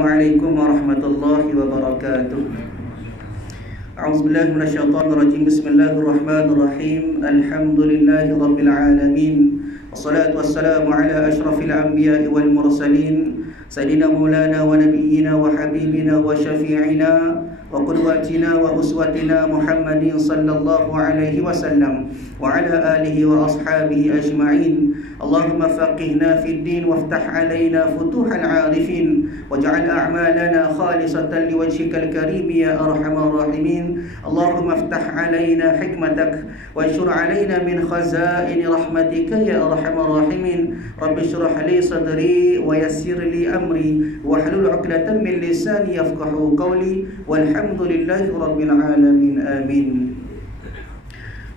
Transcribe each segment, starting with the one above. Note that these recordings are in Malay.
Assalamualaikum warahmatullahi wabarakatuh. A'udzubillahi minasyaitonir rajim. Bismillahirrahmanirrahim. Alhamdulillahi rabbil alamin. Wassalatu wassalamu ala asyrafil anbiya'i wal mursalin sayyidina maulana wa nabiyyina wa habibina wa syafi'ina wa qudwatina wa uswatina Muhammadin sallallahu alaihi wasallam wa ala alihi wa ashabihi ajma'in. Allahumma faqihna fid din waftah alaina futuhal 'arifin waj'al a'malana khalisatan liwajhikal karim ya arhamar rahimin. Allahumma iftah alaina hikmatak wanshur alaina min khazain rahmatika ya arhamar rahimin. Rabbi shrah li sadri wa yassir li amri wahlul 'uqdatam min lisani yafqahu qawli walhamdulillahi rabbil alamin. Amin.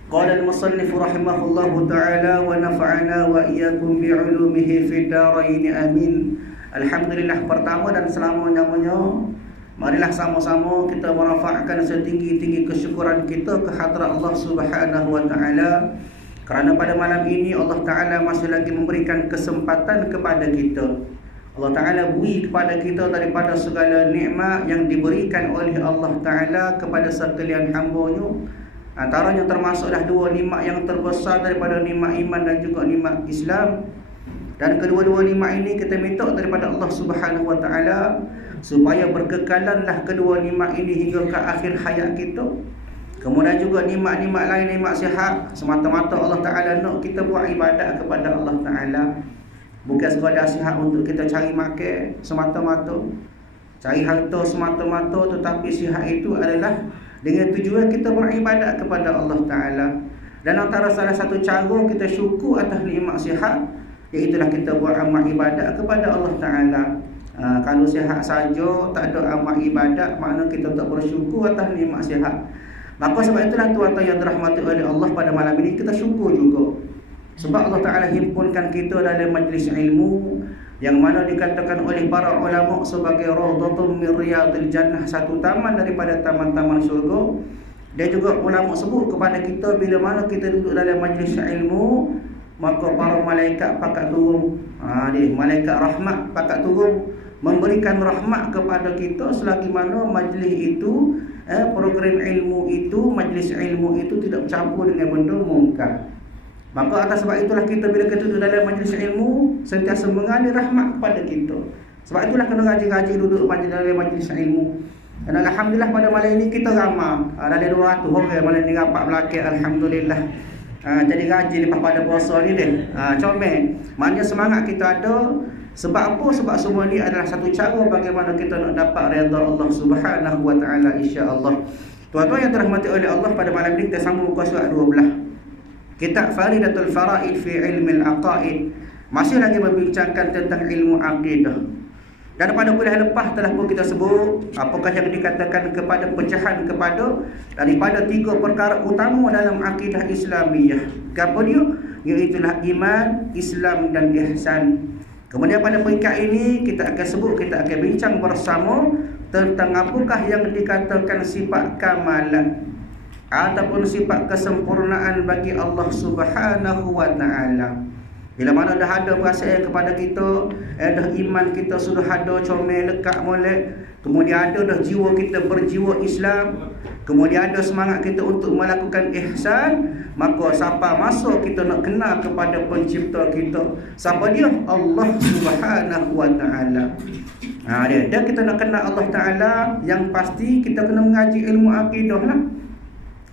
Qala al-musannif rahimahullahu ta'ala wa nafa'ana wa iyyakum bi'ulumihi fid dharain amin. Alhamdulillah, pertama dan selama-lamanya marilah sama-sama kita merafa'kan setinggi-tinggi kesyukuran kita ke hadrat Allah Subhanahu wa taala, kerana pada malam ini Allah taala masih lagi memberikan kesempatan kepada kita. Allah taala beri kepada kita daripada segala nikmat yang diberikan oleh Allah taala kepada sekalian hamba-Nya. Antaranya termasuklah dua nikmat yang terbesar daripada nikmat iman dan juga nikmat Islam. Dan kedua-dua nikmat ini kita minta daripada Allah Subhanahu wa taala supaya berkekalanlah kedua nikmat ini hingga ke akhir hayat kita. Kemudian juga nikmat-nikmat lain, nikmat sihat, semata-mata Allah taala nak kita buat ibadat kepada Allah taala. Bukan sekadar sihat untuk kita cari makan semata-mata, cari harta semata-mata, tetapi sihat itu adalah dengan tujuan kita beribadat kepada Allah Ta'ala. Dan antara salah satu cara kita syukur atas nikmat sihat, iaitulah kita buat amal ibadat kepada Allah Ta'ala. Kalau sihat saja tak ada amal ibadat, makna kita tak bersyukur atas nikmat sihat. Maka sebab itulah tuan-tuan yang dirahmati oleh Allah, pada malam ini kita syukur juga. Sebab Allah Ta'ala himpunkan kita dalam majlis ilmu yang mana dikatakan oleh para ulama sebagai Rawdatun min Riyadil Jannah, satu taman daripada taman-taman syurga. Dan juga ulama sebut kepada kita, bila mana kita duduk dalam majlis ilmu, maka para malaikat pakat turun, malaikat rahmat pakat turun memberikan rahmat kepada kita selagi mana majlis itu, program ilmu itu, majlis ilmu itu tidak bercampur dengan benda mungkar. Maka atas sebab itulah kita bila kita duduk dalam majlis ilmu sentiasa mengalir rahmat kepada kita. Sebab itulah kena rajin-rajin duduk dalam majlis ilmu. Dan alhamdulillah pada malam ini kita ramai. Ada 200 orang malam ni rapat belakang, alhamdulillah. Jadi rajin lepas pada puasa ni deh. Comel. Maknanya semangat kita ada. Sebab apa? Sebab semua ni adalah satu cara bagaimana kita nak dapat redha Allah Subhanahu wa taala, insya-Allah. Tuan-tuan yang dirahmati oleh Allah, pada malam ini kita sambung muka surat 12. Kitab Faridatul Faraid fi Ilmi Al-Aqaid masih lagi membincangkan tentang ilmu akidah. Dan pada kuliah lepas telah pun kita sebut apakah yang dikatakan kepada pecahan kepada daripada 3 perkara utama dalam akidah Islamiyah. Apa dia? Iaitulah iman, Islam dan ihsan. Kemudian pada peringkat ini kita akan sebut, kita akan bincang bersama tentang apakah yang dikatakan sifat kamalan ataupun sifat kesempurnaan bagi Allah Subhanahu wa taala. Bila mana dah ada perasaan kepada kita, dah iman kita sudah ada comel lekat molek, kemudian ada dah jiwa kita berjiwa Islam, kemudian ada semangat kita untuk melakukan ihsan, maka siapa masa kita nak kenal kepada pencipta kita, siapa dia? Allah Subhanahu wa taala. Dia kita nak kenal Allah taala, yang pasti kita kena mengaji ilmu akidah lah.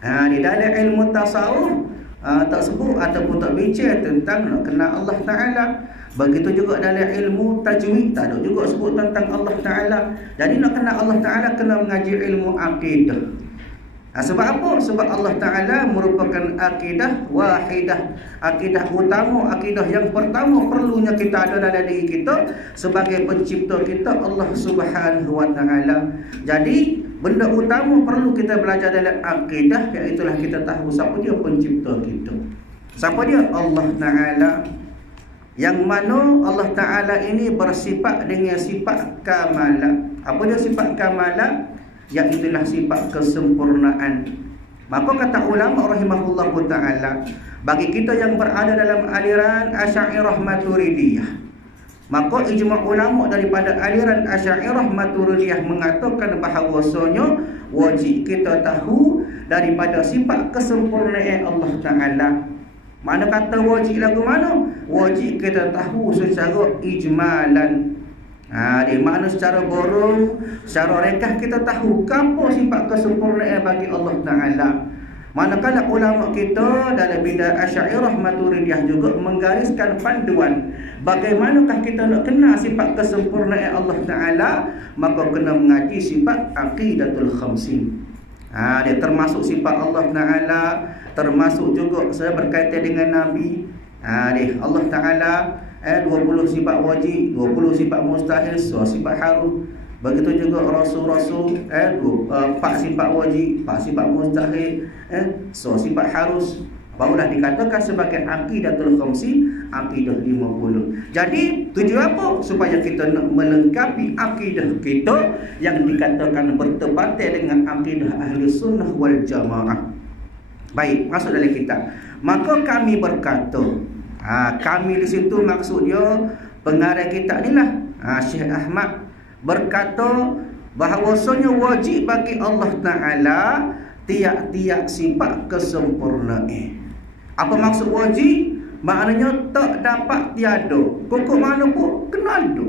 Di dalam ilmu tasawuf tak sebut ataupun tak bincang tentang nak kenal Allah Ta'ala. Begitu juga dalam ilmu tajwid tak ada juga sebut tentang Allah Ta'ala. Jadi nak kenal Allah Ta'ala kena mengaji ilmu akidah. Sebab apa? Sebab Allah Ta'ala merupakan akidah wahidah, akidah utama, akidah yang pertama perlunya kita ada dalam diri kita sebagai pencipta kita, Allah Subhanahu wa Ta'ala. Jadi benda utama perlu kita belajar dalam akidah, iaitulah kita tahu siapa dia pencipta kita. Siapa dia? Allah Ta'ala. Yang mana Allah Ta'ala ini bersifat dengan sifat kamalah. Apa dia sifat kamalah? Iaitulah sifat kesempurnaan. Maka kata ulama rahimahullahu ta'ala, bagi kita yang berada dalam aliran Asy'ariyah Maturidiyah, Maka ijma' ulama daripada aliran Asy'ariyah Maturidiyah mengatakan bahawasanya wajib kita tahu daripada sifat kesempurnaan Allah Ta'ala. Mana kata wajib lagu mana? Wajib kita tahu secara ijmalan. Dia makna secara borong, secara rekah kita tahu apa sifat kesempurnaan bagi Allah Ta'ala. Manakala ulama kita dalam bidang Asy'ariyah Maturidiyah juga menggariskan panduan bagaimanakah kita nak kenal sifat kesempurnaan Allah Ta'ala, maka kena mengaji sifat aqidatul khamsin. Dia termasuk sifat Allah Ta'ala, termasuk juga saya berkaitan dengan Nabi. Dia Allah Ta'ala 20 sifat wajib, 20 sifat mustahil, 1 sifat harus. Begitu juga Rasul-Rasul 4 sifat wajib, 4 sifat mustahil, 1 sifat harus. Barulah dikatakan sebagai aqidatul khamsi, aqidah 50. Jadi tujuan apa? Supaya kita nak melengkapi akidah kita yang dikatakan bertepatan dengan akidah ahli sunnah wal jamaah. Baik, masuk dalam kitab. Maka kami berkata, kami di situ maksud dia pengarang kitab ni lah, Syekh Ahmad berkata bahawasanya wajib bagi Allah Ta'ala tiap-tiap sifat kesempurnaan. Apa maksud wajib? Maknanya tak dapat tiada, pokok mana pun kena ada.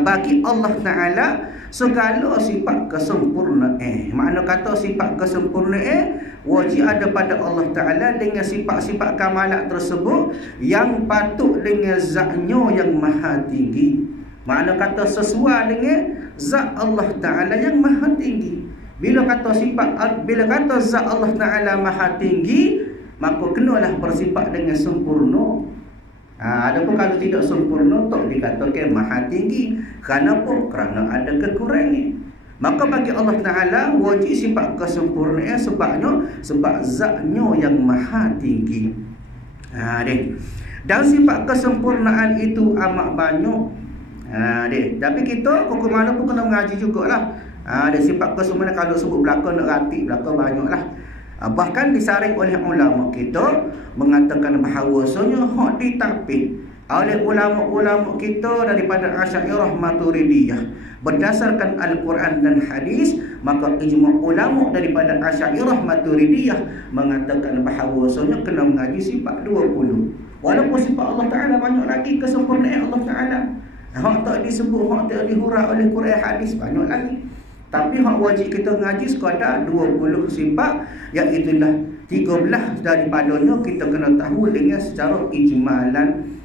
Bagi Allah Ta'ala segala sifat kesempurnaan. Makna kata sifat kesempurnaan wajib ada pada Allah Ta'ala dengan sifat-sifat kamalat tersebut yang patut dengan zatnya yang maha tinggi. Makna kata sesuai dengan zat Allah Ta'ala yang maha tinggi. Bila kata zat Allah Ta'ala maha tinggi, maka kenalah bersifat dengan sempurna. Adapun kalau tidak sempurna, tak dikatakan maha tinggi. Kenapa? Kerana ada kekurangan. Maka bagi Allah Ta'ala wajib sifat kesempurnaan sebab zatnya yang maha tinggi. Dan sifat kesempurnaan itu amat banyak. Tapi kita pokok mana pun kena mengaji jugalah. Ada sifat kesempurnaan kalau sebut belakang nak rati belakang banyaklah. Bahkan disaring oleh ulama kita mengatakan bahawasanya hak ditapis oleh ulama-ulama kita daripada Asy'ariyah Maturidiyah berdasarkan Al-Quran dan hadis, maka ijma' ulama daripada Asy'ariyah Maturidiyah mengatakan bahawasanya kena mengaji sifat 20. Walaupun sifat Allah Ta'ala banyak lagi kesempurnaan Allah Ta'ala. Hak tak disebut, hak tak dihuraikan oleh Quran hadis banyak lagi. Tapi hak wajib kita ngaji sekadar 20 sifat, iaitulah 13 daripadanya kita kena tahu dengan secara ijmalan,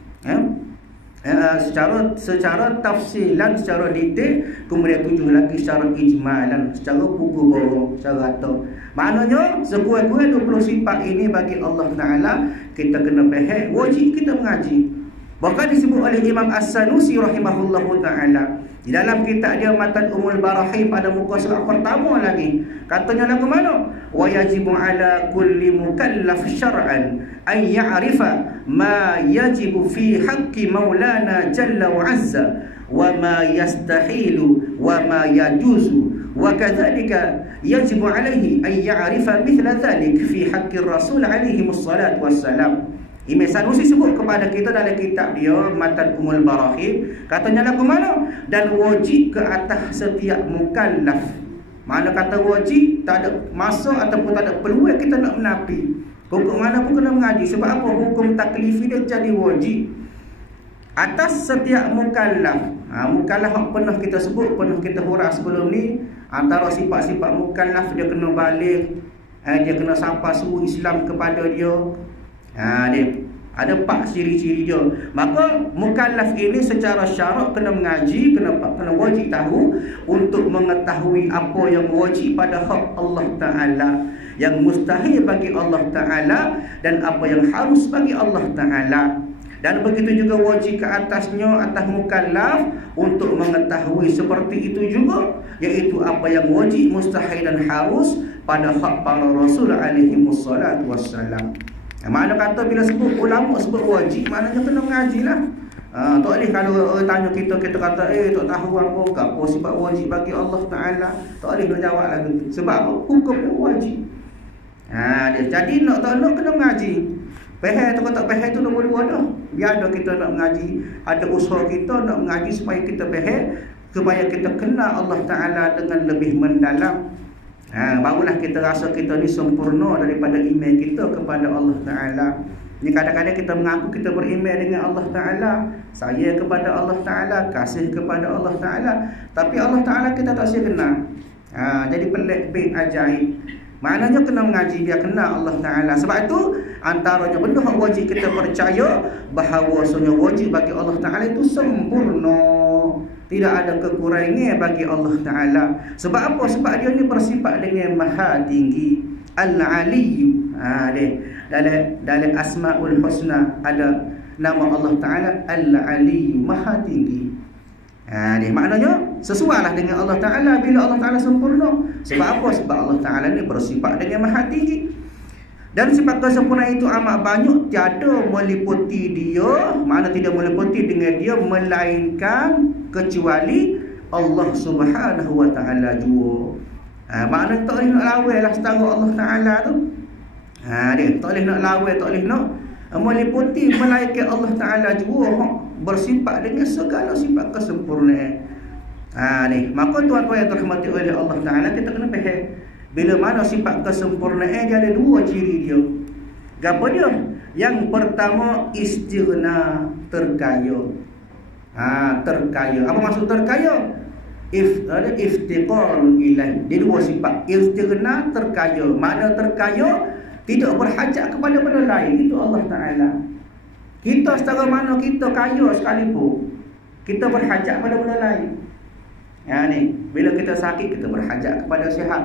secara tafsilan, secara detail, kemudian 7 lagi secara ijmalan, secara buku borong, secara rata. Maknanya sekurang-kurang 20 sifat ini bagi Allah Ta'ala kita kena faham, wajib kita mengaji. Bahkan disebut oleh Imam As-Sanusi rahimahullahu ta'ala di dalam kitab dia Matan Umul Barahi pada muka surat pertama lagi, katanya lagu mana? Wa yajibu ala kulli mukallaf syar'an an ya'rifa ma yajibu fi haqqi maulana jalla wa azza wa ma yastahilu wa ma yajuzu wa kadzalika yajibu alaihi an ya'rifa mithla dhalik fi haqqi rasul alaihi wassalatu wassalam. Imam Sanusi sebut kepada kita dalam kitab dia Matan Umul Barahi, katanya lagu mana? Dan wajib ke atas setiap mukallaf. Mana kata wajib, tak ada masa ataupun tak ada peluang kita nak menapi. Hukum mana pun kena mengaji. Sebab apa? Hukum taklifi dia jadi wajib atas setiap mukallaf. Mukallaf yang pernah kita sebut, pernah kita huraikan sebelum ni, antara sifat-sifat mukallaf dia kena balik, dia kena sampai suruh Islam kepada dia. Dia ada 4 ciri-ciri dia. Maka mukallaf ini secara syarak kena mengaji, kena wajib tahu untuk mengetahui apa yang wajib pada hak Allah Ta'ala, yang mustahil bagi Allah Ta'ala, dan apa yang harus bagi Allah Ta'ala. Dan begitu juga wajib ke atasnya, atas mukallaf, untuk mengetahui seperti itu juga, iaitu apa yang wajib, mustahil dan harus pada hak para Rasul alaihi wassalatu wassalam. Makna kata bila sebut ulama sebut wajib, maknanya kena mengaji lah. Tak boleh kalau tanya kita kata tak tahu apa sifat wajib bagi Allah Ta'ala, tak boleh nak jawab lagi. Sebab apa? Hukum dia wajib. Jadi nak tak nak kena mengaji. Faham atau tak faham tu nombor 2 dah. Biar ada kita nak mengaji, ada usaha kita nak mengaji supaya kita faham, supaya kita kenal Allah Ta'ala dengan lebih mendalam. Barulah kita rasa kita ni sempurna daripada iman kita kepada Allah Ta'ala. Ni kadang-kadang kita mengaku kita beriman dengan Allah Ta'ala, sayang kepada Allah Ta'ala, kasih kepada Allah Ta'ala, tapi Allah Ta'ala kita tak siap kenal. Jadi pelik, big, ajaib. Maknanya kena mengaji biar kenal Allah Ta'ala. Sebab itu antaranya benda yang wajib kita percaya bahawasanya wajib bagi Allah Ta'ala itu sempurna, tidak ada kekurangan bagi Allah Ta'ala. Sebab apa? Sebab dia ni bersifat dengan maha tinggi, Al-Aliyyu. Dalam Asma'ul Husna ada nama Allah Ta'ala Al-Aliyyu, maha tinggi. Maknanya sesuailah dengan Allah Ta'ala bila Allah Ta'ala sempurna. Sebab apa? Sebab Allah Ta'ala ni bersifat dengan maha tinggi. Dan sifat kesempurnaan itu amat banyak, tiada meliputi dia, mana tidak meliputi dengan dia, melainkan kecuali Allah Subhanahu Wa Ta'ala jua. Maknanya tak boleh nak lawan lah setara Allah Ta'ala tu. Dia tak boleh nak lawan, tak boleh nak meliputi, melainkan Allah Ta'ala jua bersifat dengan segala sifat kesempurnaan. Maka tuan-tuan yang terhormati oleh Allah Ta'ala, kita kena faham bila mana sifat kesempurnaan dia ada 2 ciri dia. Apa dia? Yang pertama istighna, terkaya. Terkaya. Apa maksud terkaya? Iftiqar ilaih. Dia 2 sifat. Istighna, terkaya. Mana terkaya? Tidak berhajat kepada benda lain. Itu Allah Ta'ala. Kita setara mana kita kaya sekalipun, kita berhajat pada benda lain. Bila kita sakit, kita berhajat kepada sihat.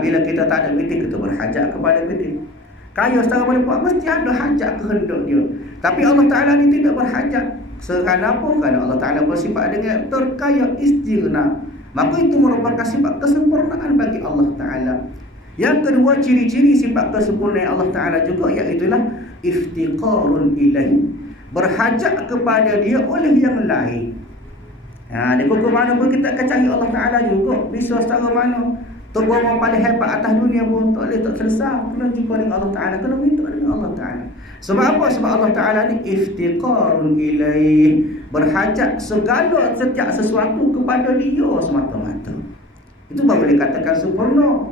Bila kita tak ada duit, kita berhajat kepada duit. Kaya setara mana pun mesti ada hajat kehendak dia. Tapi Allah Ta'ala ni tidak berhajat. Kerana apa? Kerana Allah Ta'ala bersifat dengan terkaya, istighna. Maka itu merupakan sifat kesempurnaan bagi Allah Ta'ala. Yang kedua, ciri-ciri sifat kesempurnaan Allah Ta'ala juga, iaitulah iftiqarun ilaih, berhajat kepada dia oleh yang lain. Di pokok mana pun kita akan cari Allah Ta'ala juga. Bisa setara mana tubuh orang paling hebat atas dunia pun tak boleh, tak selesai, kena jumpa dengan Allah Ta'ala, kena minta dengan Allah Ta'ala. Sebab apa? Sebab Allah Ta'ala ni iftiqarun ilaih, berhajat segala setiap sesuatu kepada dia semata-mata. Itu baru boleh katakan sempurna.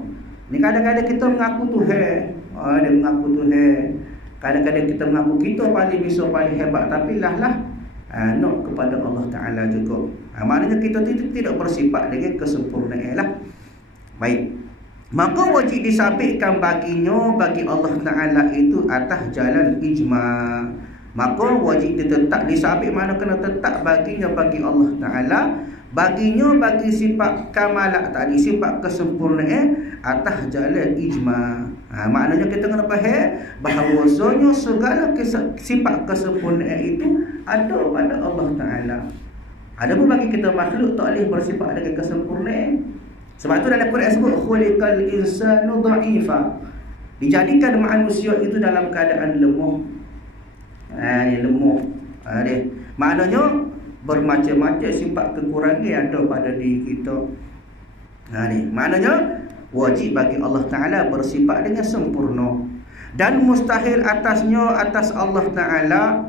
Ni kadang-kadang kita mengaku Tuhan, dia mengaku Tuhan. Kadang-kadang kita mengaku kita paling bisa, paling hebat, tapi lah nak kepada Allah Ta'ala juga. Maknanya kita tidak bersifat dengan kesempurnaan lah. Baik, maka wajib disabitkan baginya, bagi Allah Ta'ala itu atas jalan ijma'. Maka wajib ditetap, disabit mana kena tetap baginya, bagi Allah Ta'ala, baginya, bagi sifat kamalat tadi, sifat kesempurnaan atas jalan ijma'. Maknanya kita kena faham bahawasanya segala sifat kesempurnaan itu ada pada Allah Ta'ala. Ada pun bagi kita makhluk tak boleh bersifat dengan kesempurnaan. Sebab tu dalam Quran sebut khuliqal insanu dha'ifa, dijadikan manusia itu dalam keadaan lemah. Lemah. Maknanya bermacam-macam sifat kekurangan ada pada diri kita. Maknanya wajib bagi Allah Ta'ala bersifat dengan sempurna, dan mustahil atasnya, atas Allah Ta'ala,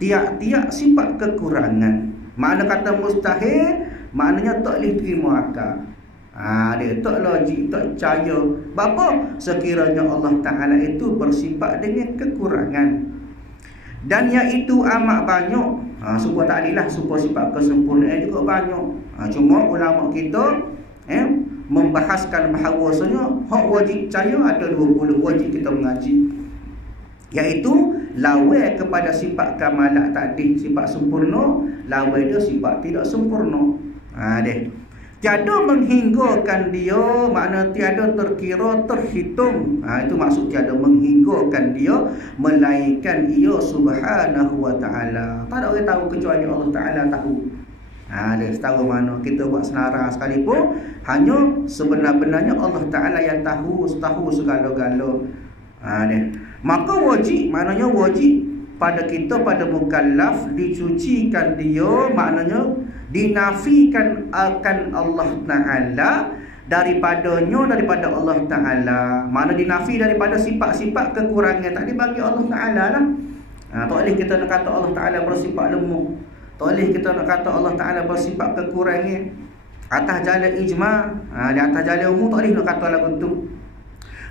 tiap-tiap sifat kekurangan. Makna kata mustahil, maknanya tak boleh terima akal. Dia tak logik, tak percaya. Bapa sekiranya Allah Ta'ala itu bersifat dengan kekurangan, dan iaitu amat banyak. Supaya tak adil lah, supaya sifat kesempurnaan juga banyak. Cuma ulama kita membahaskan bahawasanya hak wajib percaya ada 20 wajib kita mengaji, iaitu lawan kepada sifat kamalat tadi, sifat sempurna, lawan dia sifat tidak sempurna. Tiada menghinggakan dia, makna tiada terkira, terhitung. Itu maksud tiada menghinggakan dia, melainkan ia Subhanahu Wa Ta'ala. Tak ada orang tahu kecuali Allah Ta'ala tahu. Dia setahu mana kita buat senara sekalipun, hanya sebenar-benarnya Allah Ta'ala yang tahu segala-gala. Maka wajib, maknanya wajib pada kita, pada mukallaf, dicucikan dia, maknanya dinafikan akan Allah Ta'ala daripada Allah Ta'ala. Mana dinafi daripada sifat-sifat kekurangan tadi bagi Allah Ta'ala lah. Tak boleh kita nak kata Allah Ta'ala bersifat lemah. Tak boleh kita nak kata Allah Ta'ala bersifat kekurangan. Atas jalan ijma', di atas jalan umum tak boleh nak kata lagu tu.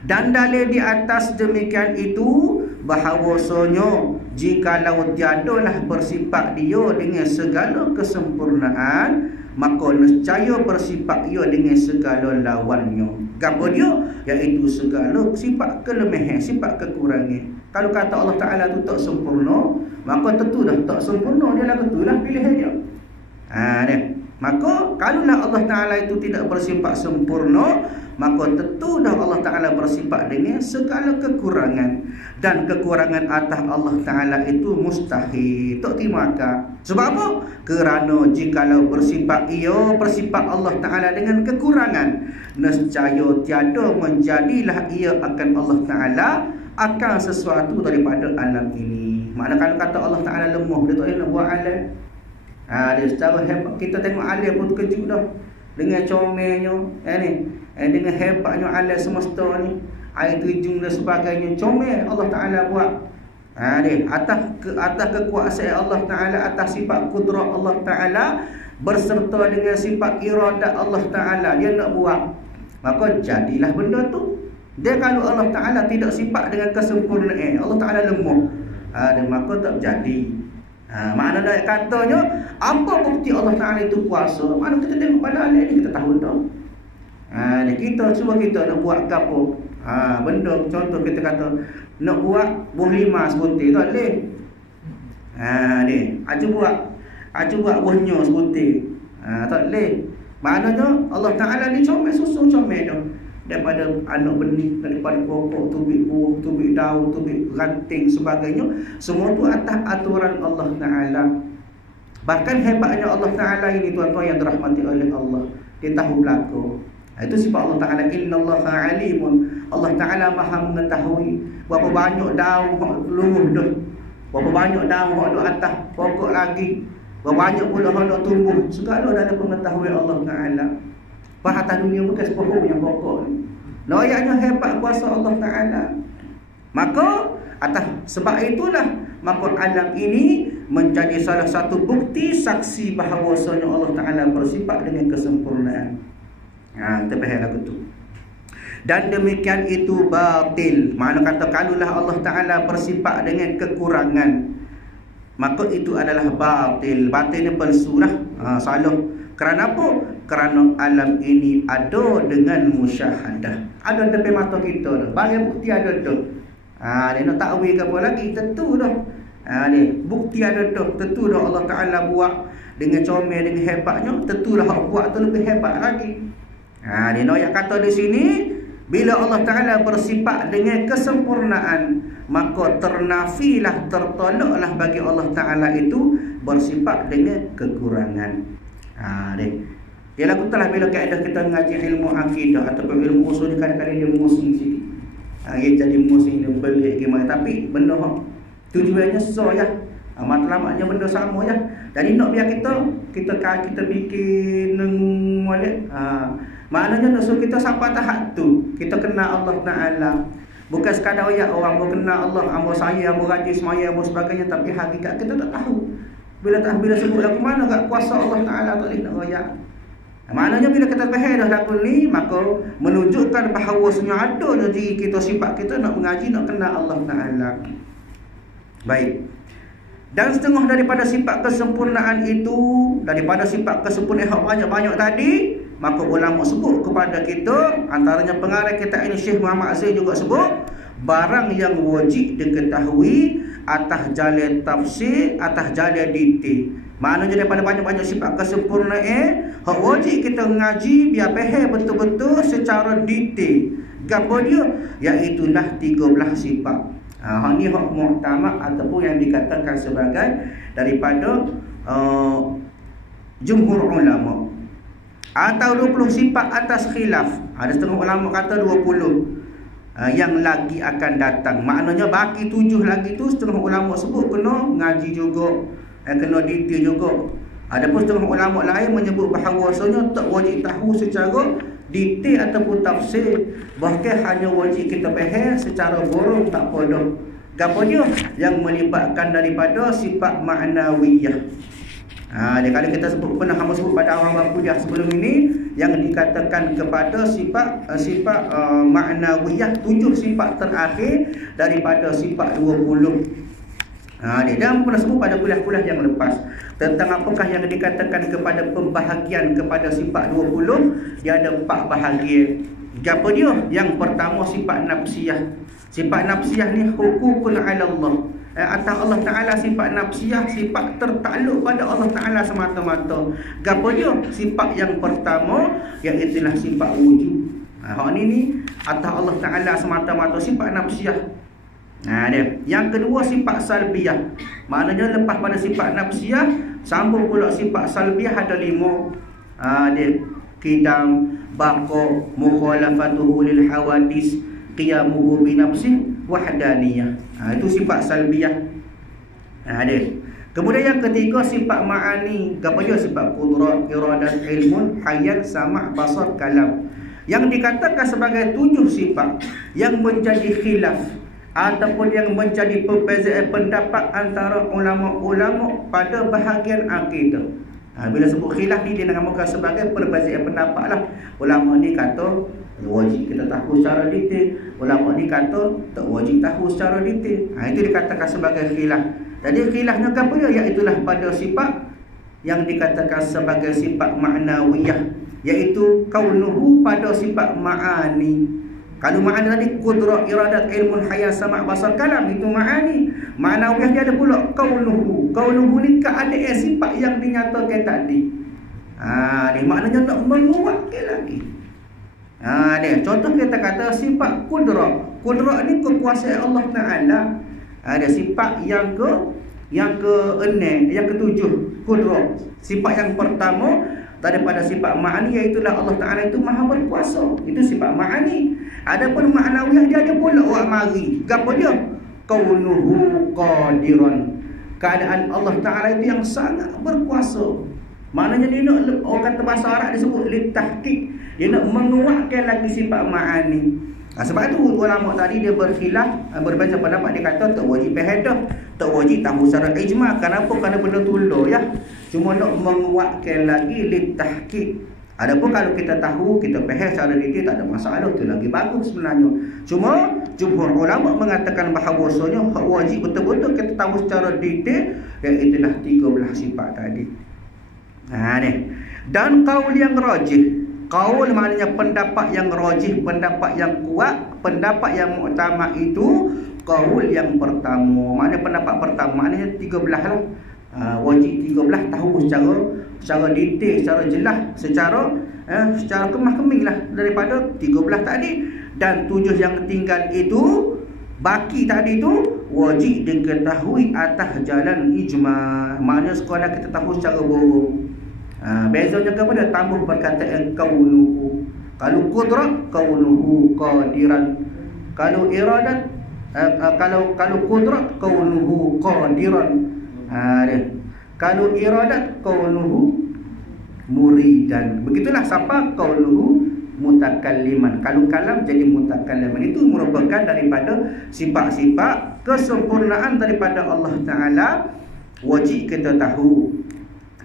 Dan dalil di atas demikian itu bahawasanya jikalau tiadalah bersifat dia dengan segala kesempurnaan, maka nescaya bersifat ia dengan segala lawannya. Gapo dia? Iaitu segala sifat kelemahan, sifat kekurangan. Kalau kata Allah Ta'ala tu tak sempurna, maka tentu dah tak sempurna dia lagu tu lah pilihan dia. Dia. Maka kalaulah Allah Ta'ala itu tidak bersifat sempurna, maka tentu dah Allah Ta'ala bersifat dengan segala kekurangan. Dan kekurangan atas Allah Ta'ala itu mustahil, tak timakan. Sebab apa? Kerana jikalau bersifat Allah Ta'ala dengan kekurangan, nescaya tiada menjadilah ia akan Allah Ta'ala akan sesuatu daripada alam ini. Maknanya kalau kata Allah Ta'ala lemah, dia tak boleh nak buat alam. Dia secara hebat, kita tengok alam pun terkejut dah dengan comelnya, dengan hebatnya alam semesta ni, air terjun dan sebagainya, comel Allah Ta'ala buat. Atas kekuasaan Allah Ta'ala, atas sifat kudrat Allah Ta'ala berserta dengan sifat iradat Allah Ta'ala, dia nak buat, maka jadilah benda tu. Dia kalau Allah Ta'ala tidak sifat dengan kesempurnaan, Allah Ta'ala lemah, maka tak jadi. Maknanya katanya, apa bukti Allah Ta'ala itu kuasa? Mana kita tengok pada alam ni, kita tahu dah. Kita cuba kita nak buat apa? Benda contoh kita kata nak buat buah lima sebutir, tak boleh. Cuba buah nyo sebutir, tak boleh. Maknanya Allah Ta'ala ni comel susu, comel dah. Daripada anak benih, daripada pokok, tubik buah, tubik daun, tubik ranting sebagainya, semua tu atas aturan Allah Ta'ala. Bahkan hebatnya Allah Ta'ala ini tuan-tuan yang dirahmati oleh Allah, dia tahu berlaku. Itu sifat Allah Ta'ala, innallaha alimun. Allah Ta'ala maha mengetahui berapa banyak daun hak luruh dah, berapa banyak daun hak duk atas pokok lagi, berapa banyak pula hak nak tumbuh, segala dalam pengetahuan Allah Ta'ala. Bahagian dunia bukan separuh yang pokok ni. Ayatnya hebat kuasa Allah Ta'ala. Maka atas sebab itulah, maka alam ini menjadi salah satu bukti saksi bahawasanya Allah Ta'ala bersifat dengan kesempurnaan. Kita faham lagu tu. Dan demikian itu batil. Makna kata kalaulah Allah Ta'ala bersifat dengan kekurangan, maka itu adalah batil. Batil ni palsu lah, salah. Kerana apa? Kerana alam ini ada dengan musyahadah, ada depan mata kita dah. Banyak bukti ada dah. Dia nak takwil ke apa lagi? Tentu dah. Bukti ada dah. Tentu dah Allah Ta'ala buat dengan comel, dengan hebatnya. Tentu dah buat tu lebih hebat lagi. Dia nak kata di sini, bila Allah Ta'ala bersifat dengan kesempurnaan, maka ternafilah, tertolaklah bagi Allah Ta'ala itu bersifat dengan kekurangan. Dia lagu telah bila kaedah kita mengaji ilmu akidah ataupun ilmu usul, kadang-kadang dia musing sikit. Dia jadi musing, dia belik gimana. Tapi benda tujuannya so ya. Matlamatnya benda sama ya. Jadi nak biar kita bikin molek. Maknanya nak suruh kita sampai tahap tu, kita kenal Allah Ta'ala. Bukan sekadar ya orang berkenal Allah, ambo saya, ambo rajin semaya, ambo sebagainya, tapi hakikat kita tak tahu. Bila sebut lagu mana kat kuasa Allah Ta'ala tak boleh nak royak. Maknanya bila kita faham dah lagu ni, maka menunjukkan bahawasanya ada diri kita, sifat kita nak mengaji, nak kenal Allah Ta'ala. Baik. Dan setengah daripada sifat kesempurnaan itu, daripada sifat kesempurnaan yang banyak-banyak tadi, maka ulama sebut kepada kita, antaranya pengarang kitab ini Syekh Muhammad Zain juga sebut, barang yang wajib diketahui atas jalan tafsir, atas jalan detail. Maknanya daripada banyak-banyak sifat kesempurnaan, hak wajib kita mengaji biar faham betul-betul secara detail. Gapo dia? Iaitulah 13 sifat. Hak ni hak muhtamad ataupun yang dikatakan sebagai daripada jumhur ulama. Atau 20 sifat atas khilaf. Ada setengah ulama kata 20 yang lagi akan datang. Maknanya baki 7 lagi tu setengah ulama sebut kena ngaji juga, kena detail juga. Ada pun setengah ulama lain menyebut bahawasanya tak wajib tahu secara detail ataupun tafsir, bahkan hanya wajib kita faham secara borong tak podoh. Gapo dia? Yang melibatkan daripada sifat ma'nawiyah. Dia kalau kita pernah hamba sebut pada orang kuliah sebelum ini, yang dikatakan kepada sifat ma'nawiyah, 7 sifat terakhir daripada sifat 20. Dia pernah sebut pada kuliah-kuliah yang lepas tentang apakah yang dikatakan kepada pembahagian kepada sifat 20. Dia ada 4 bahagian. Apa dia? Yang pertama sifat nafsiyah. Sifat nafsiyah ni hukukun ala Allah. Atas Allah Ta'ala, sifat nafsiyah, sifat tertakluk pada Allah Ta'ala semata-mata. Apa dia? Sifat yang pertama iaitulah sifat wujud. Hak ni atas Allah Ta'ala semata-mata, sifat nafsiyah. Dia. Yang kedua sifat salbiyah. Maknanya lepas pada sifat nafsiyah, sambung pula sifat salbiyah ada 5. Dia qidam, baqa, mukhalafatuhu lil hawadis, qiyamuhu bi nafsih, wahdaniyah. Itu sifat salbiyah. Dia. Kemudian yang ketiga sifat ma'ani. Apa dia? Sifat qudrat, iradat, ilmun, hayat, sama', basar, kalam. Yang dikatakan sebagai 7 sifat yang menjadi khilaf ataupun yang menjadi perbezaan pendapat antara ulama-ulama pada bahagian akidah. Bila sebut khilaf ni, dia namakan sebagai perbezaan pendapat lah. Ulama ni kata wajib kita tahu secara detail, ulama ni kata tak wajib tahu secara detail. Itu dikatakan sebagai khilaf. Jadi khilafnya apa dia? Iaitulah pada sifat yang dikatakan sebagai sifat ma'nawiyah, iaitu kaunuhu pada sifat ma'ani. Kalau ma'ani tadi qudrat, iradat, ilmun, hayat, sama', basar, kalam, itu ma'ani. Ma'nawiyah dia ada pula kaunuhu. Kaunuhu ni keadaan sifat yang dinyatakan tadi. Ni maknanya nak menguatkan lagi. Dia contoh kita kata sifat qudrat. Qudrat ni kekuasaan Allah Ta'ala. Ada sifat yang ke-6, yang ke-7, qudrat. Sifat yang pertama daripada sifat ma'ani, iaitulah Allah Ta'ala itu maha berkuasa. Itu sifat ma'ani. Adapun ma'nawiyah dia ada pula orang mari. Apa dia? Kaunuhu qadiran. Keadaan Allah Ta'ala itu yang sangat berkuasa. Maknanya dia nak, orang kata bahasa Arab disebut litahqiq. Dia nak menguatkan lagi sifat ma'ani. Sebab itu ulama tadi dia berkhilaf, berbeza pendapat. Dia kata tak wajib fahadah, tak wajib tahu secara ijma'. Kenapa? Kerana benda tula ya. Cuma nak menguatkan lagi litahqiq. Adapun kalau kita tahu, kita faham secara detail, tak ada masalah, itu lagi bagus sebenarnya. Cuma jumhur ulama mengatakan bahawasanya hak wajib betul-betul kita tahu secara detail, iaitulah 13 sifat tadi. Ni. Dan qaul yang rajih. Qaul maknanya pendapat yang rajih, pendapat yang kuat, pendapat yang muktamad itu qaul yang pertama. Maknanya pendapat pertama, maknanya 13 lah. Wajib 13 tahu secara detail, secara jelas, secara kemah-keming lah daripada 13 tadi. Dan 7 yang tinggal itu, baki tadi itu wajib diketahui atas jalan ijma'. Maknanya sekadar kita tahu secara borong. Bezanya kepada tambah perkataan kaunuhu. Kalau qudrat, kaunuhu qadiran. Kalau iradat, kalau qudrat, kaunuhu qadiran. Kalau iradat, kaunuhu muridan. Begitulah siapa kaunuhu mutakalliman. Kalau kalam jadi mutakalliman. Itu merupakan daripada sifat-sifat kesempurnaan daripada Allah Ta'ala. Wajib kita tahu.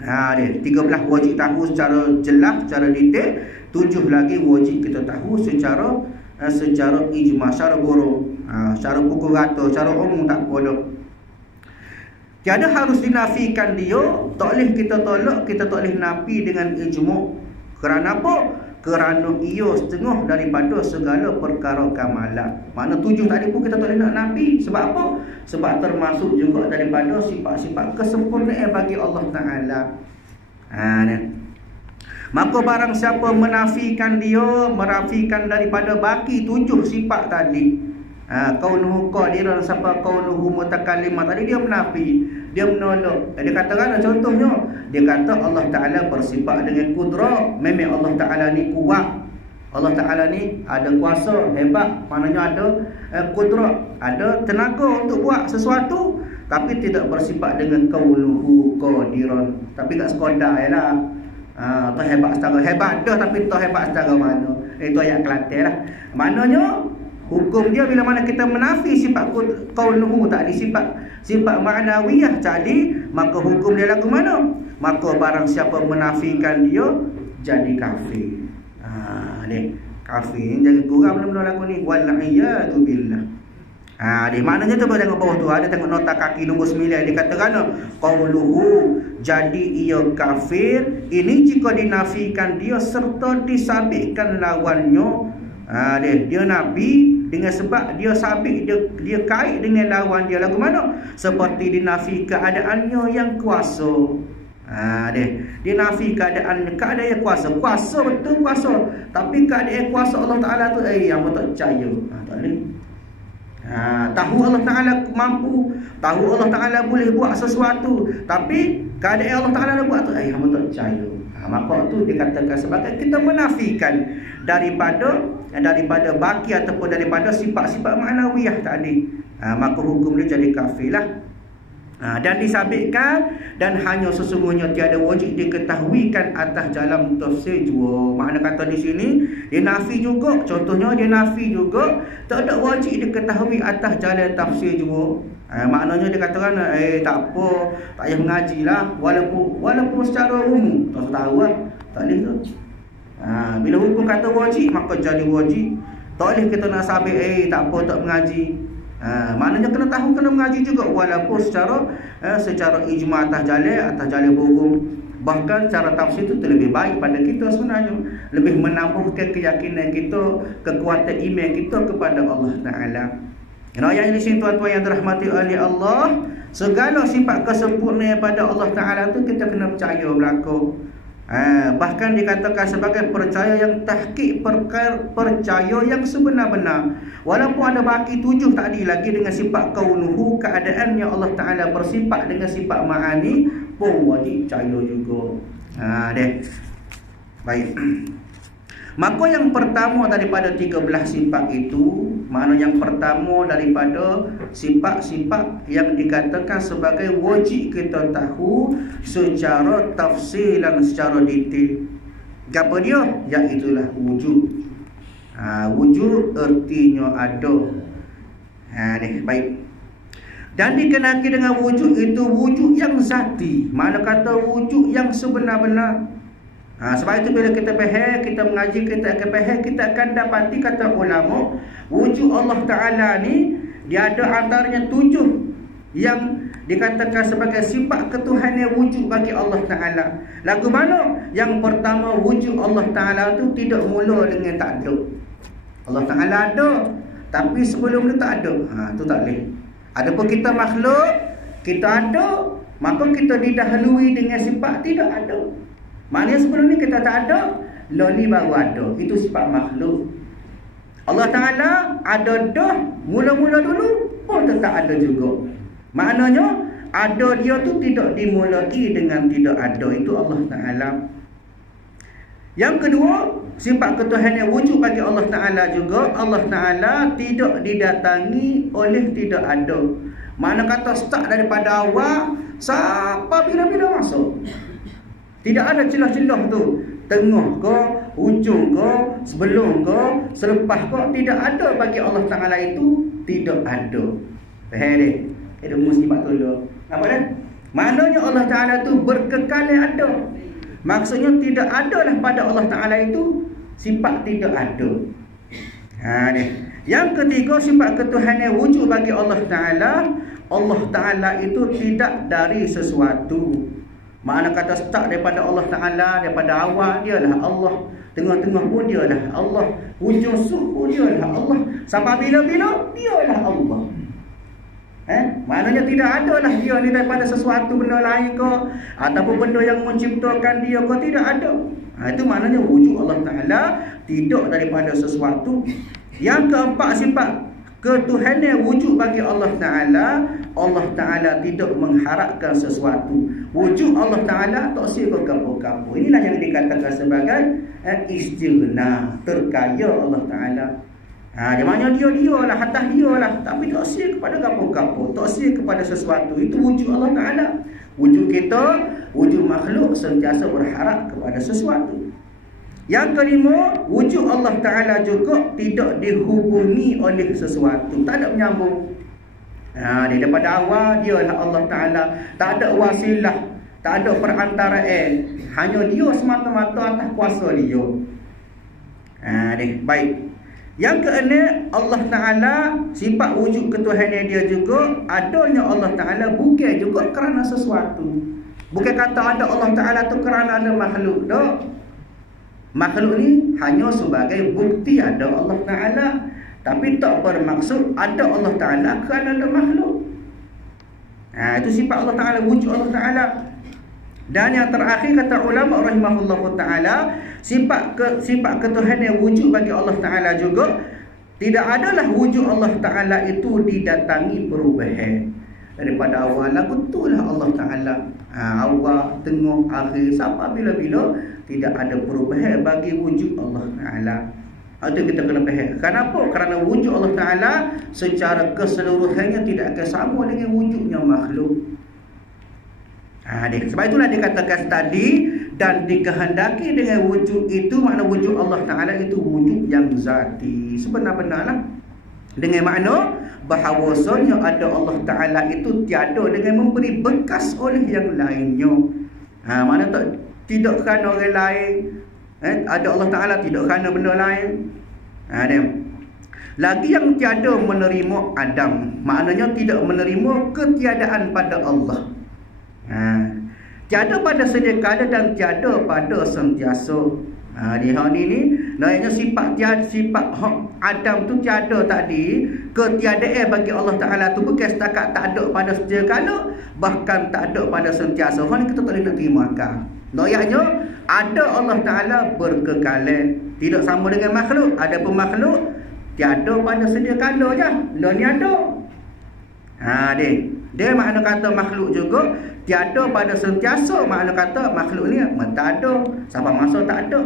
Dia 13 wajib tahu secara jelas, secara detail. 7 lagi wajib kita tahu secara ijma', secara borong, secara pukul rata, secara umum tak boleh. Tiada harus dinafikan dia, tak boleh kita tolak, kita tak boleh nafi dengan ijma'. Kerana apa? Kerana ia setengah daripada segala perkara kamalan. Makna 7 tadi pun kita tak boleh nak nafi. Sebab apa? Sebab termasuk juga daripada sifat-sifat kesempurnaan bagi Allah Ta'ala. Maka barang siapa menafikan dia, merafikan daripada baki 7 sifat tadi, kaunuhu qadiran, siapa kaunuhu mutakallimah tadi, dia menafi, dia menolak. Dia katakan contohnya, dia kata Allah Ta'ala bersifat dengan qudrat. Memang Allah Ta'ala ni kuat, Allah Ta'ala ni ada kuasa hebat, maknanya ada qudrat, ada tenaga untuk buat sesuatu, tapi tidak bersifat dengan kaunuhu qadiran. Tapi tak sekadar ialah Tu hebat setara. Hebat dah tapi tu hebat setara mana. Itu ayat Kelantan lah. Maknanya hukum dia bila mana kita menafi sifat qauluhu tadi, sifat ma'nawiyah tadi, maka hukum dia lagu mana? Maka barang siapa menafikan dia jadi kafir. Ni kafir ni jangan kurang benda-benda lagu ni. Wal iyadu billah. Dia maknanya cuba tengok bawah tu, ada tengok nota kaki nombor 9, dia katakan qauluhu, jadi ia kafir ini jika dinafikan dia serta disabitkan lawannya. Dia nabi dengan sebab dia sabit, dia kait dengan lawan dia lagu mana? Seperti dinafi keadaannya yang kuasa. Dia nafi keadaan yang kuasa. Kuasa betul kuasa, tapi keadaan kuasa Allah Taala tu yang tak percaya. Tak boleh. Tahu Allah Ta'ala mampu, tahu Allah Ta'ala boleh buat sesuatu, tapi keadaan Allah Ta'ala nak buat tu hamba tak percaya. Maka tu dikatakan sebagai kita menafikan daripada baki ataupun daripada sifat-sifat ma'nawiyah tadi. Maka hukum dia jadi kafir lah. Dan disabitkan, dan hanya sesungguhnya tiada wajib diketahuikan atas jalan tafsir jua. Makna kata di sini dia nafi juga, contohnya dia nafi juga tak ada wajib diketahui atas jalan tafsir jua. Maknanya dia katakan tak apa, tak payah mengajilah, walaupun secara umum tak tahu lah, tak boleh tu. Bila hukum kata wajib maka jadi wajib. Tak boleh kita nak sabit tak apa tak mengaji. Maknanya kena tahu, kena mengaji juga, walaupun secara ijma atas jalan burung. Bahkan cara tafsir itu lebih baik pada kita sebenarnya, lebih menambahkan keyakinan kita, kekuatan iman kita kepada Allah Ta'ala. Ayat di sini tuan-tuan yang dirahmati oleh Allah, segala sifat kesempurnaan pada Allah Ta'ala itu kita kena percaya berlaku. Bahkan dikatakan sebagai percaya yang tahqiq, percaya yang sebenar-benar. Walaupun ada baki 7 tadi lagi dengan sifat kaunuhu, keadaan yang Allah Ta'ala bersifat dengan sifat ma'ani, pun wajib percaya juga. Baik. Maka yang pertama daripada 13 sifat itu, makna yang pertama daripada sifat-sifat yang dikatakan sebagai wajib kita tahu secara tafsil dan secara detail. Apa dia? Iaitulah wujud. Wujud artinya ada. Baik. Dan dikenali dengan wujud itu wujud yang zati. Mana kata wujud yang sebenar-benar. Sebab itu bila kita faham, kita mengaji, kita akan faham, kita akan dapati kata ulama, wujud Allah Ta'ala ni dia ada antaranya 7 yang dikatakan sebagai sifat ketuhanan wujud bagi Allah Ta'ala. Lagu mana? Yang pertama, wujud Allah Ta'ala tu tidak mula dengan tak ada. Allah Ta'ala ada, tapi sebelum dia tak ada. Tu tak boleh. Adapun kita makhluk, kita ada, maka kita didahului dengan sifat tidak ada. Maknanya sebelum ni kita tak ada, lo ni baru ada. Itu sifat makhluk. Allah Ta'ala ada dah, mula-mula dulu pun tetap ada juga. Maknanya ada dia tu tidak dimulai dengan tidak ada. Itu Allah Ta'ala. Yang kedua, sifat ketuhanan wujud bagi Allah Ta'ala juga, Allah Ta'ala tidak didatangi oleh tidak ada. Mana kata start daripada awal sampai bila-bila masuk. Tidak ada celah-celah tu, tengah ke, hujung ke, sebelum ke, selepas ke, tidak ada bagi Allah Ta'ala itu, tidak ada. Faham dia? Ada musibah tolong. Apa dia? Maknanya Allah Ta'ala tu berkekalan ada. Maksudnya tidak ada lah pada Allah Ta'ala itu sifat tidak ada. Yang ketiga, sifat ketuhanan wujud bagi Allah Ta'ala. Allah Ta'ala itu tidak dari sesuatu. Makna kata start daripada Allah Ta'ala, daripada awal dia lah Allah, tengah-tengah pun dia lah Allah, hujung suku dia lah Allah, sampai bila-bila dia lah Allah. Maknanya tidak ada lah dia ni daripada sesuatu benda lain ke, ataupun benda yang menciptakan dia ke, tidak ada. Itu maknanya wujud Allah Ta'ala tidak daripada sesuatu. Yang keempat, sifat ketuhanan wujud bagi Allah Ta'ala, Allah Ta'ala tidak mengharapkan sesuatu. Wujud Allah Ta'ala tak sirka kapu-kapu. Inilah yang dikatakan sebagai istighna, terkaya Allah Ta'ala. Dia maknanya dia lah, atas dia lah, tapi tak sir kepada kapu-kapu, tak sir kepada sesuatu. Itu wujud Allah Ta'ala. Wujud kita wujud makhluk sentiasa berharap kepada sesuatu. Yang kelima, wujud Allah Ta'ala juga tidak dihubungi oleh sesuatu, tak ada menyambung. Daripada awal dia lah Allah Ta'ala, tak ada wasilah, tak ada perantaraan, hanya dia semata-mata atas kuasa dia. Baik. Yang keenam, Allah Ta'ala sifat wujud ketuhanan dia juga, adanya Allah Ta'ala bukan juga kerana sesuatu. Bukan kata ada Allah Ta'ala tu kerana ada makhluk, tak. Makhluk ni hanya sebagai bukti ada Allah Ta'ala, tapi tak bermaksud ada Allah Ta'ala kerana ada makhluk. Itu sifat Allah Ta'ala, wujud Allah Ta'ala. Dan yang terakhir kata ulama rahimahullahu ta'ala, sifat ketuhanan wujud bagi Allah Ta'ala juga, tidak adalah wujud Allah Ta'ala itu didatangi perubahan. Daripada awal lagu itulah Allah Ta'ala, awal, tengah, akhir, sampai bila-bila tidak ada perubahan bagi wujud Allah Ta'ala. Itu kita kena faham. Kenapa? Kerana wujud Allah Ta'ala secara keseluruhannya tidak akan sama dengan wujudnya makhluk. Sebab itulah dikatakan tadi, dan dikehendaki dengan wujud itu, makna wujud Allah Ta'ala itu wujud yang zati, sebenar-benarlah. Dengan makna bahawasanya ada Allah Ta'ala itu tiada dengan memberi bekas oleh yang lainnya. Mana tak, tidak kerana orang lain, ada Allah Ta'ala tidak kerana benda lain. Lagi yang tiada menerima Adam, maknanya tidak menerima ketiadaan pada Allah. Tiada pada sedia kala dan tiada pada sentiasa. Di hal ini naiknya sifat Adam tu tiada tadi, ketiadaan bagi Allah Ta'ala tu bukan setakat tak ada pada sedia kala, bahkan tak ada pada sentiasa. Hal ni kita tak boleh nak terima akal. Naiknya ada Allah Ta'ala berkekalan, tidak sama dengan makhluk. Ada pun makhluk tiada pada sedia kala je, lah ni ada. Dia makna kata makhluk juga tiada pada sentiasa, makna kata makhluk ni tak ada sampai masa tak ada.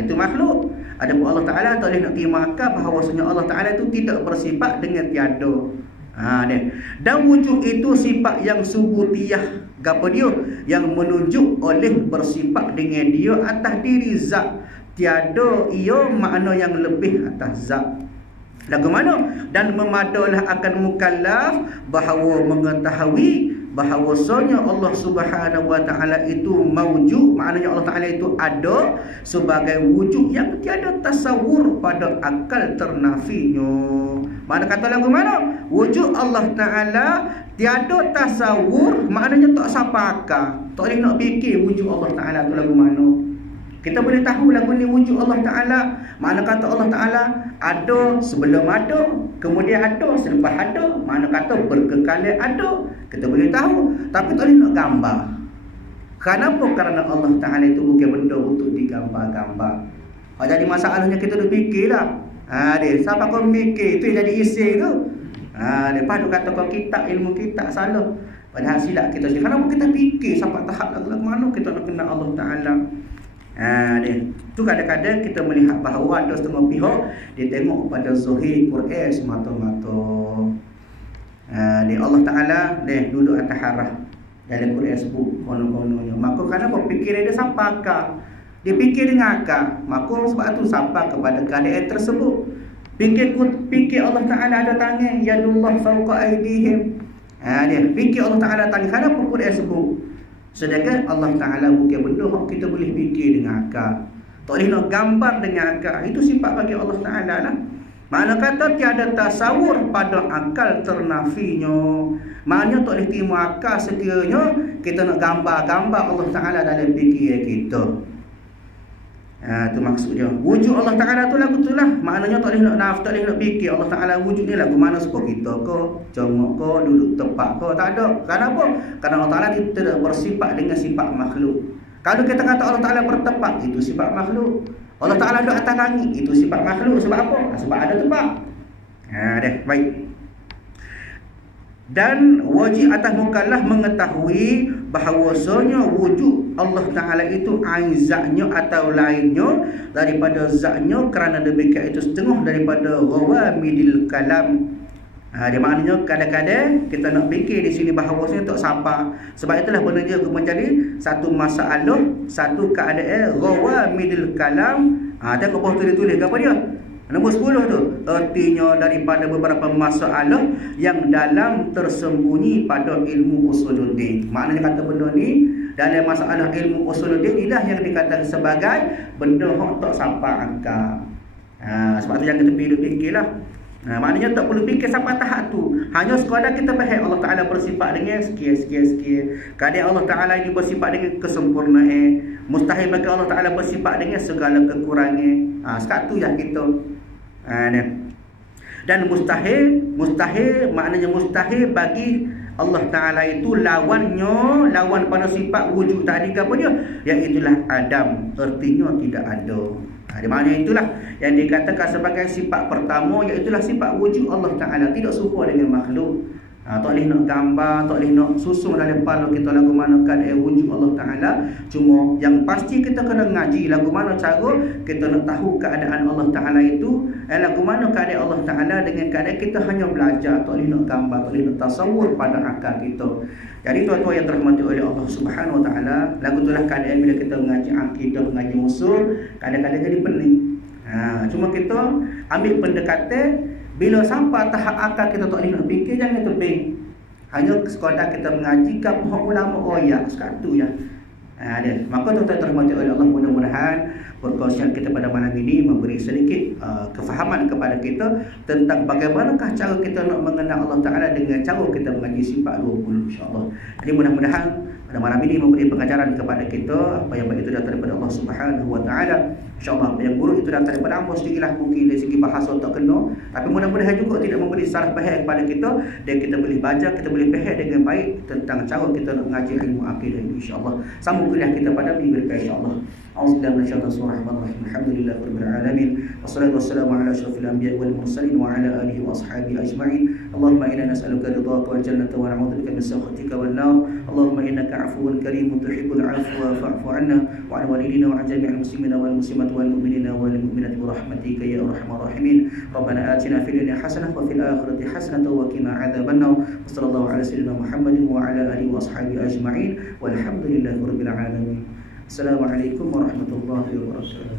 Itu makhluk. Adapun Allah Ta'ala tak boleh nak terima akal bahawasanya Allah Ta'ala itu tidak bersifat dengan tiada. Dan wujud itu sifat yang subutiyah, apa dia? Yang menunjuk oleh bersifat dengan dia atas diri zat. Tiada ia makna yang lebih atas zat. Lagu mana? Dan memadalah akan mukallaf bahawa mengetahui bahawasanya Allah Subhanahu wa ta'ala itu mawjud, maknanya Allah Ta'ala itu ada sebagai wujud yang tiada tasawur pada akal ternafinya. Mana kata lagu mana? Wujud Allah Ta'ala tiada tasawur, maknanya tak sampai akal, tak boleh nak fikir wujud Allah Ta'ala tu lagu mana. Kita boleh tahu lagu ni wujud Allah Ta'ala, mana kata Allah Ta'ala ada sebelum ada, kemudian ada selepas ada, mana kata berkekalan ada. Kita boleh tahu, tapi tak boleh nak gambar. Kenapa? Kerana Allah Ta'ala itu bukan benda untuk digambar-gambar. Jadi masalahnya kita dah fikirlah. Siapa kau mikir, itu yang jadi isi tu. Lepas tu kata kau kitab, ilmu kitab salah. Padahal silap kita. Kenapa kita fikir sampai tahap lagu mana kita nak kenal Allah Ta'ala. Tu kadang-kadang kita melihat bahawa ada setengah pihak dia tengok pada zahir Quran semata-mata. Allah Ta'ala duduk atas harah dalam Quran sebut kono-kononya. Maka kenapa fikiran dia sampai akal? Dia fikir dengan akal, maka sebab tu sampai kepada keadaan tersebut. Fikir Allah Ta'ala ada tangan, yadullah fawqa aydihim. Dia fikir Allah Ta'ala tangan. Kenapa Quran sebut? Sedangkan Allah Ta'ala bukan benda yang kita boleh fikir dengan akal, tak boleh nak gambar dengan akal. Itu sifat bagi Allah Ta'ala lah. Makna kata tiada tasawur pada akal ternafinya, maknanya tak boleh terima akal sekiranya kita nak gambar-gambar Allah Ta'ala dalam fikiran kita. Itu maksudnya. Wujud Allah Ta'ala tu lagu tu lah. Maknanya tak boleh nak fikir Allah Ta'ala wujud ni lagu mana, suka kita ke, congok ke, duduk tempat ke, tak ada. Kenapa? Kerana Allah Ta'ala tidak bersifat dengan sifat makhluk. Kalau kita kata Allah Ta'ala bertempat, itu sifat makhluk. Allah Ta'ala duduk atas langit, itu sifat makhluk. Sebab apa? Sebab ada tempat. Baik. Dan wajib atas mukallaf mengetahui bahawasanya wujud Allah Ta'ala itu ain zatnya atau lainnya daripada zatnya, kerana demikian itu setengah daripada ghawamidil kalam. Dia maknanya kadang-kadang kita nak fikir di sini bahawasanya tak sapa. Sebab itulah benda dia menjadi satu masalah, satu keadaan rawamidul kalam. Tengok bawah tu dia tulis apa dia? Nombor 10 tu. Artinya daripada beberapa masalah yang dalam tersembunyi pada ilmu usuluddin. Maknanya kata benda ni dalam masalah ilmu usuluddin inilah yang dikatakan sebagai benda hak tak sapa akal. Sebab tu yang kita perlu fikirlah. Maknanya tak perlu fikir sampai tahap tu. Hanya sekadar kita faham Allah Ta'ala bersifat dengan sekian. Kadang Allah Ta'ala ini bersifat dengan kesempurnaan. Mustahil bagi Allah Ta'ala bersifat dengan segala kekurangan. Sekat tu yang kita. Dan mustahil maknanya mustahil bagi Allah Ta'ala itu lawan pada sifat wujud tadi ke apa dia? Iaitulah Adam. Artinya tidak ada. Di mana itulah yang dikatakan sebagai sifat pertama, iaitulah sifat wujud Allah Ta'ala. Tidak serupa dengan makhluk. Tak boleh nak gambar, tak boleh nak susun dalam kepala kita lagu mana keadaan wujud Allah Ta'ala. Cuma yang pasti kita kena ngaji lagu mana cara kita nak tahu keadaan Allah Ta'ala itu. Lagu mana keadaan Allah Ta'ala dengan keadaan kita hanya belajar, tak boleh nak gambar, tak boleh nak tasawur pada akal kita. Jadi tuan-tuan yang dirahmati oleh Allah Subhanahu Wa Ta'ala, lagu itulah keadaan bila kita mengaji akidah, mengaji usul, kadang-kadang jadi pening. Cuma kita ambil pendekatan. Bila sampai tahap akal kita tak boleh nak fikir, jangan tebing. Hanya sekadar kita mengaji ke pihak ulama royak sekatu ya. Maka tuan-tuan terhormati oleh Allah, mudah-mudahan perkongsian kita pada malam ini memberi sedikit kefahaman kepada kita tentang bagaimanakah cara kita nak mengenal Allah Ta'ala dengan cara kita mengaji sifat 20, insya-Allah. Jadi mudah-mudahan pada malam ini memberi pengajaran kepada kita apa yang baik itu datang daripada Allah Subhanahu Wa Ta'ala. InsyaAllah apa yang buruk itu datang daripada Allah sedikitlah, mungkin dari segi bahasa tak kena, tapi mudah-mudahan juga tidak memberi salah faham kepada kita, dan kita boleh baca, kita boleh faham dengan baik tentang cara kita nak mengaji ilmu akidah ini, insyaAllah. Sambung kuliah kita pada minggu depan, insyaAllah. A'udzubillahi minasyaitonir Alhamdulillahirabbil alamin. Wassalatu wassalamu ala asyrafil anbiya'i wal mursalin wa ala alihi wa ashabihi ajma'in. Allahumma inna nas'aluka ridhaka wal jannata wa na'udzubika min sakhatika wan nar. Allahumma innaka 'afuwun karimun tuhibbul 'afwa fa'fu 'anna wa 'an walidina wa 'an jami'il muslimina wal muslimat wal mu'minina wal mu'minat bi rahmatika ya arhamar rahimin. Rabbana atina fid dunya hasanah wa fil akhirati hasanah wa qina 'adzabannar. Wassallallahu ala sayyidina Muhammadin wa ala alihi wa ashabihi ajma'in. Walhamdulillahirabbil alamin. Assalamualaikum warahmatullahi wabarakatuh.